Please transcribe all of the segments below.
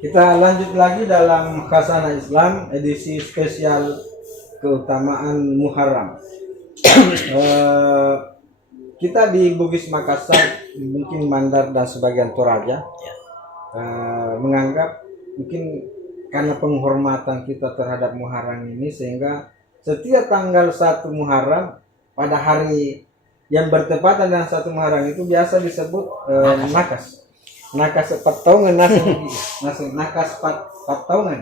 Kita lanjut lagi dalam Khazanah Islam edisi spesial keutamaan Muharram. Kita di Bugis Makassar, mungkin Mandar dan sebagian Toraja menganggap mungkin karena penghormatan kita terhadap Muharram ini, sehingga setiap tanggal 1 Muharram pada hari yang bertepatan dengan 1 Muharram itu biasa disebut nakas tahunan, nakas tahunan,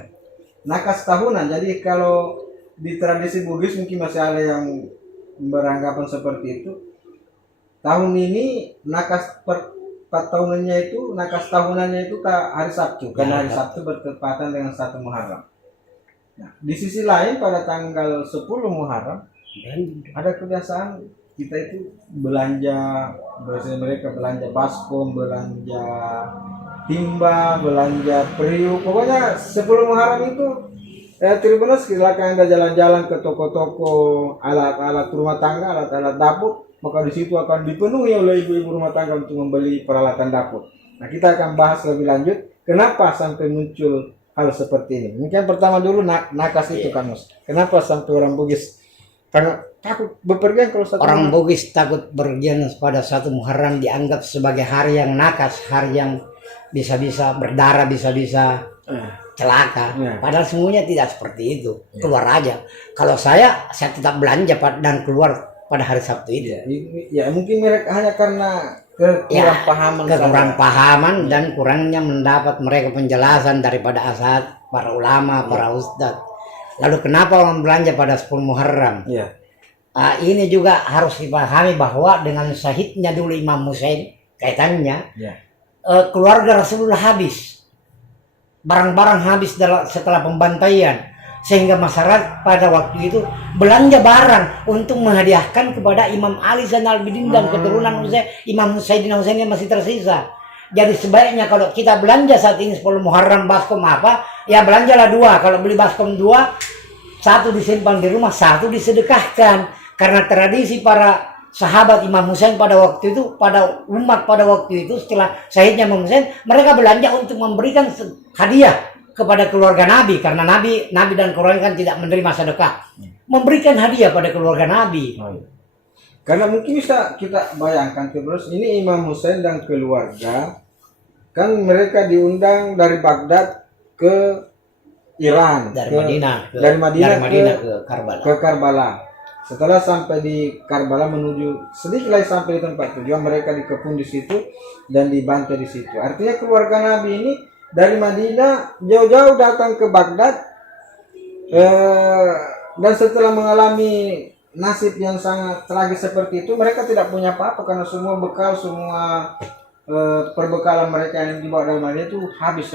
nakas tahunan. Jadi kalau di tradisi Bugis mungkin masih ada yang beranggapan seperti itu. Tahun ini nakas tahunannya itu, nakas tahunannya itu hari Sabtu, karena hari Sabtu bertepatan dengan 1 Muharram. Nah, di sisi lain pada tanggal 10 Muharram ada kebiasaan kita itu belanja, biasanya mereka belanja baskom, belanja timba, belanja periuk. Pokoknya 10 Muharram itu Tribuners, silakan Anda jalan-jalan ke toko-toko alat-alat rumah tangga, alat-alat dapur, maka di situ akan dipenuhi oleh ibu-ibu rumah tangga untuk membeli peralatan dapur. Nah, kita akan bahas lebih lanjut kenapa sampai muncul hal seperti ini. Mungkin pertama dulu nakas itu, Kang Mus. Kenapa sampai orang Bugis takut bepergian kalau orang Bugis takut berpergian pada 1 Muharram, dianggap sebagai hari yang nakas, hari yang bisa-bisa berdarah, bisa-bisa celaka. Padahal semuanya tidak seperti itu. Keluar aja. Kalau saya tetap belanja dan keluar pada hari Sabtu itu. Ya mungkin mereka hanya karena kurang pahaman dan kurangnya mendapat mereka penjelasan daripada asal para ulama, para ustadz. Lalu kenapa orang belanja pada 10 Muharram? Ini juga harus dipahami bahwa dengan syahidnya dulu Imam Husain, kaitannya keluarga Rasulullah habis, barang-barang habis setelah pembantaian, sehingga masyarakat pada waktu itu belanja barang untuk menghadiahkan kepada Imam Ali Zainal Abidin dan keturunan Imam Sayyidina Husain yang masih tersisa. Jadi sebaiknya kalau kita belanja saat ini 10 Muharram baskom apa, ya belanjalah 2. Kalau beli baskom 2, 1 disimpan di rumah, 1 disedekahkan. Karena tradisi para sahabat Imam Husain pada waktu itu, pada umat pada waktu itu setelah syahidnya Imam Husain, mereka belanja untuk memberikan hadiah kepada keluarga Nabi, karena Nabi dan keluarga kan tidak menerima sedekah. Memberikan hadiah pada keluarga Nabi. Karena mungkin bisa kita bayangkan terus, ini Imam Husain dan keluarga kan mereka diundang dari Baghdad ke Iran, dari Madinah ke Karbala. Setelah sampai di Karbala, menuju sedikit lagi sampai di tempat tujuan, mereka dikepung di situ dan dibantu di situ. Artinya keluarga Nabi ini dari Madinah jauh-jauh datang ke Baghdad, dan setelah mengalami nasib yang sangat tragis seperti itu, mereka tidak punya apa-apa karena semua bekal, semua perbekalan mereka yang dibawa dari Madinah itu habis.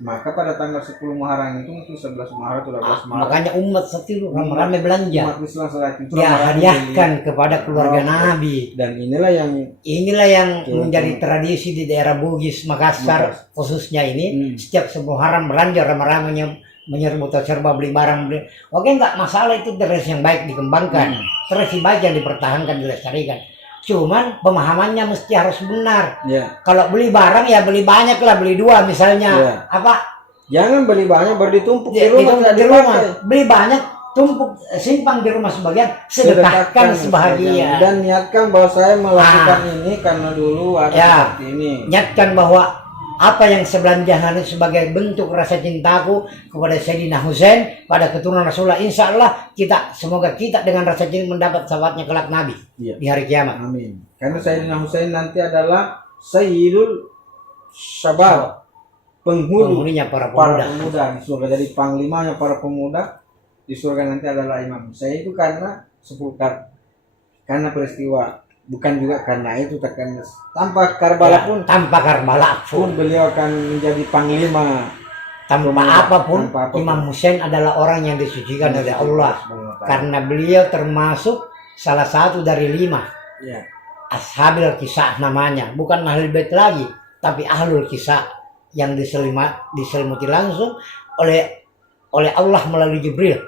Maka pada tanggal 10 Muharram itu, mungkin 11 Muharram atau 12 Muharram, makanya umat setiu ramai belanja. Umat Islam saat itu hadiahkan kepada keluarga Nabi. Dan inilah yang menjadi tradisi di daerah Bugis Makassar khususnya ini. Setiap 10 Muharram belanja ramai-ramai, menyerbu serba beli barang. Oke, enggak masalah, itu tradisi yang baik dikembangkan. Tradisi baik yang dipertahankan, dilestarikan. Cuman pemahamannya mesti harus benar. Kalau beli barang ya beli banyak lah, beli 2 misalnya. Jangan beli banyak baru ditumpuk di rumah. Beli banyak, tumpuk, simpan di rumah sebagian, sedekahkan sebahagian. Dan niatkan bahwa saya melakukan ini karena dulu ada seperti ini. Niatkan bahwa apa yang sebelanjakan sebagai bentuk rasa cintaku kepada Sayyidina Husain, pada keturunan Rasulullah. Insya Allah semoga kita dengan rasa cinta mendapat syafaatnya kelak Nabi di hari kiamat. Amin. Karena Sayyidina Husain nanti adalah Sayyidul Syabab, penghulunya para pemuda di surga. Jadi panglimanya para pemuda di surga nanti adalah Imam Husain. Itu karena peristiwa, bukan juga karena itu, tanpa Karbala pun beliau akan menjadi panglima. Tanpa apapun, Imam Husain adalah orang yang disucikan oleh Allah, karena beliau termasuk salah satu dari 5 Ashabil Kisah namanya, bukan Ahlul Bait lagi, tapi Ahlul Kisah yang diselimuti langsung oleh Allah melalui Jibril.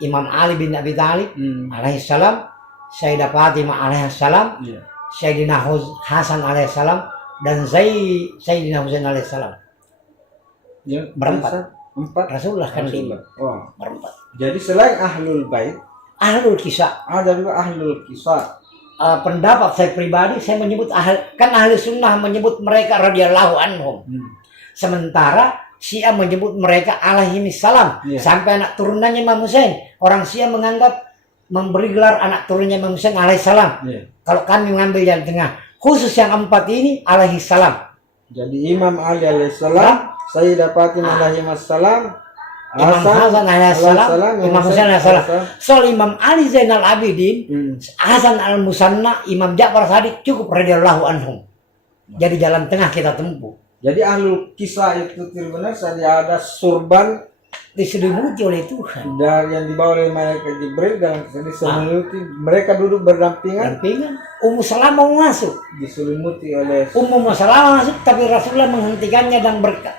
Imam Ali bin Abi Thalib alaihissalam, Sayyidah Fatimah alaihissalam, Sayyidina Hasan alaihissalam, dan Sayyidina Husain alaihissalam. berempat. Empat. Rasulullah kan 5. Oh. Berempat. Jadi selain ahlul bait, Ahlul kisah. ada juga ahlul kisah. Pendapat saya pribadi, saya menyebut ahli sunnah menyebut mereka radhiyallahu anhum. Sementara Syiah menyebut mereka alaihissalam. Sampai anak turunannya Imam Husain. Orang Syiah menganggap memberi gelar anak turunnya Imam Husain alaihissalam. Kalau kami mengambil yang tengah, khusus yang 4 ini alaihissalam. Jadi Imam Ali alaihissalam, Sayyidah Fatimah alaihissalam, Imam Hasan alaihissalam, Imam Husain alaihissalam. Soal Imam Ali Zainal Abidin, Hasan al-Musanna, Imam Ja'far Shadiq cukup radhiyallahu anhum. Jadi jalan tengah kita tempuh. Jadi ahlul kisah itu benar saja ada surban Diselimuti oleh Tuhan. dari yang dibawa oleh malaikat Jibril dalam diselimuti, mereka duduk berdampingan. Ummu Salamah mau masuk. Diselimuti oleh Ummu Salamah masuk, tapi Rasulullah menghentikannya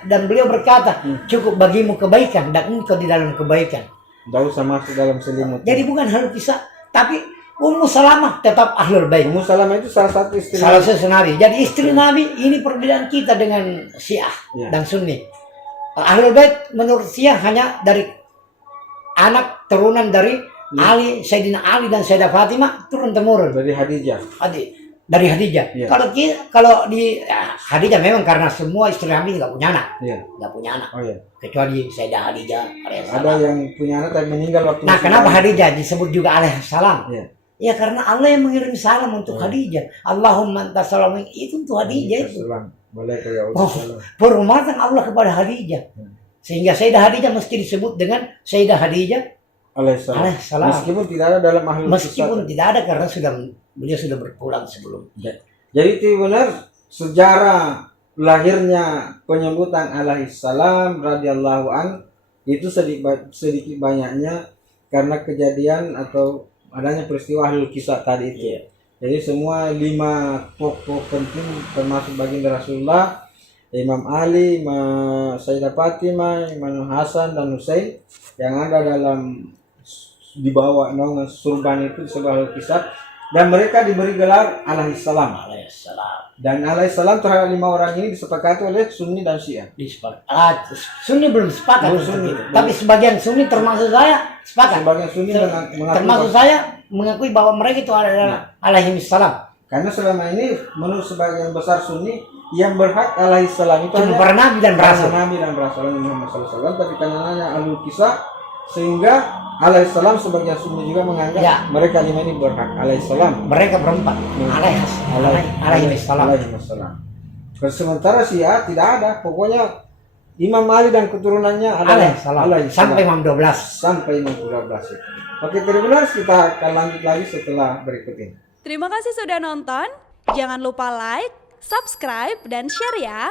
dan beliau berkata, cukup bagimu kebaikan dan engkau di dalam kebaikan. Tidak usah masuk dalam selimut. Jadi bukan ahlul kisah, tapi Ummu Salamah tetap ahlul bait. Ummu Salamah itu salah satu istri. Salah satu Nabi. Jadi istri Nabi, ini perbedaan kita dengan Syiah dan Sunni. Ahlul bait menurut Syiah hanya dari anak turunan dari Ali, Sayyidina Ali dan Sayyidah Fatimah turun temurun Dari Khadijah. Dari Khadijah. Kalau di Khadijah memang karena semua istri Nabi nggak punya anak, nggak punya anak. Kecuali Sayyidah Khadijah. Ada yang punya anak tapi meninggal waktu. Nah, kenapa Khadijah disebut juga alaihissalam? Ya karena Allah yang mengirim salam untuk Khadijah. Allahumma anta salam, itu untuk Khadijah itu. Penghormatan Allah kepada Khadijah. Sehingga Sayyidah Khadijah mesti disebut dengan Sayyidah Khadijah alaihissalam. Meskipun tidak ada dalam ahlul Meskipun tidak ada karena beliau sudah berpulang sebelum. Jadi itu benar sejarah lahirnya penyebutan alaihissalam radhiyallahu an itu sedikit banyaknya karena kejadian atau adanya peristiwa ahlul kisah tadi itu. Jadi semua 5 pokok penting termasuk baginda Rasulullah, Imam Ali, Sayyidah Fatimah, Imam Hasan dan Husain yang ada dalam di bawah naungan surban itu disebut ahlul kisah, dan mereka diberi gelar alaihissalam. Dan alaihissalam terhadap 5 orang ini disepakati oleh Sunni dan Syiah. Sunni belum sepakat. Tapi sebagian Sunni termasuk saya sepakat. Sebagian Sunni termasuk saya mengakui bahwa mereka itu adalah alaihissalam. Karena selama ini menurut sebagian besar Sunni yang berhak alaihissalam itu cuma para nabi dan rasul. Nabi dan rasul Muhammad SAW, tapi karena ahlul kisah sehingga alaihissalam sebagian Sunni juga menganggap mereka 5 ini berhak alaihissalam. Mereka berempat alaihissalam. Sementara Syiah tidak ada, pokoknya Imam Ali dan keturunannya alaihissalam sampai Imam 12. Sampai Imam 12 itu. Oke, terima kasih. Kita akan lanjut lagi setelah berikut ini. Terima kasih sudah nonton. Jangan lupa like, subscribe, dan share ya.